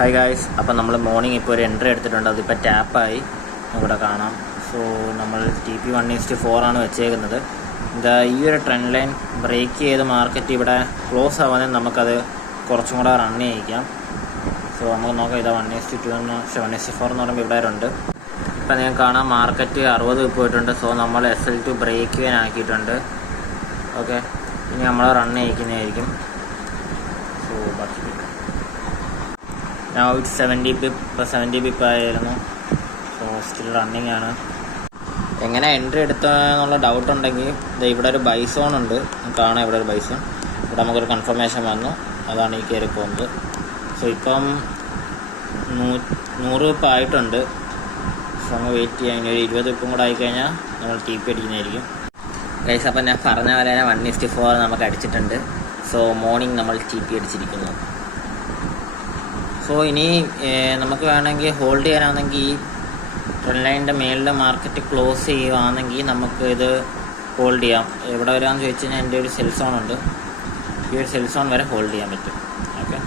Hi guys, അപ്പോൾ നമ്മൾ morning ഇപ്പോൾ ഒരു എൻട്രി എടുത്തിട്ടുണ്ട്. അതിപ്പോൾ ടാപ്പായി ഇവിടെ കാണാം. സോ നമ്മൾ TP1:4 ആണ് വെച്ചേക്കുന്നത്. ഈ ഒരു ട്രെൻഡ് ലൈൻ ബ്രേക്ക് ചെയ്ത് മാർക്കറ്റ് ഇവിടെ ക്ലോസ് ആവാനും നമുക്കത് കുറച്ചും കൂടെ റൺ ചെയ്യിക്കാം. സോ നമുക്ക് നോക്കാം. ഇത് 1:2 1:4 എന്ന് പറയുമ്പോൾ ഇവിടെ ഉണ്ട്. ഇപ്പം നിങ്ങൾക്ക് കാണാം മാർക്കറ്റ് 60 പോയിട്ടുണ്ട്. സോ നമ്മൾ SL2 ബ്രേക്ക് ചെയ്യാൻ ആക്കിയിട്ടുണ്ട്. ഓക്കെ, ഇനി നമ്മൾ റൺ ചെയ്യിക്കുന്നതായിരിക്കും. സോ ബാക്കി now it's 70 pip. ഇപ്പോൾ 70 pip ആയിരുന്നു. സോ സ്റ്റിൽ റണ്ണിങ് ആണ്. എങ്ങനെ എൻട്രി എടുത്തതെന്നുള്ള ഡൗട്ട് ഉണ്ടെങ്കിൽ ഇവിടെ ഒരു ബൈസോൺ ഉണ്ട്, കാണാം. ഇവിടെ ഒരു ബൈസോൺ, ഇവിടെ നമുക്കൊരു കൺഫർമേഷൻ വന്നു, അതാണ് ഈ കയറി പോകുന്നത്. സോ ഇപ്പം 100 pip ആയിട്ടുണ്ട്. സോ നമ്മൾ വെയിറ്റ് ചെയ്യാം. ഇനി ഒരു 20 pip കൂടെ ആയിക്കഴിഞ്ഞാൽ നമ്മൾ TP അടിക്കുന്നതായിരിക്കും. ഗൈസ്, അപ്പം ഞാൻ പറഞ്ഞ പോലെ 1:4 നമുക്ക് അടിച്ചിട്ടുണ്ട്. സോ മോർണിംഗ് നമ്മൾ TP അടിച്ചിരിക്കുന്നു. സോ ഇനി നമുക്ക് വേണമെങ്കിൽ ഹോൾഡ് ചെയ്യാനാണെങ്കിൽ ഈ ട്രെൻഡ് ലൈനിൻ്റെ മേളിൽ മാർക്കറ്റ് ക്ലോസ് ചെയ്യുകയാണെങ്കിൽ നമുക്ക് ഇത് ഹോൾഡ് ചെയ്യാം. എവിടെ വരാമെന്ന് ചോദിച്ചു കഴിഞ്ഞാൽ എൻ്റെ ഒരു സെൽ സോൺ ഉണ്ട്. ഈ ഒരു സെൽ സോൺ വരെ ഹോൾഡ് ചെയ്യാൻ പറ്റും. ഓക്കെ.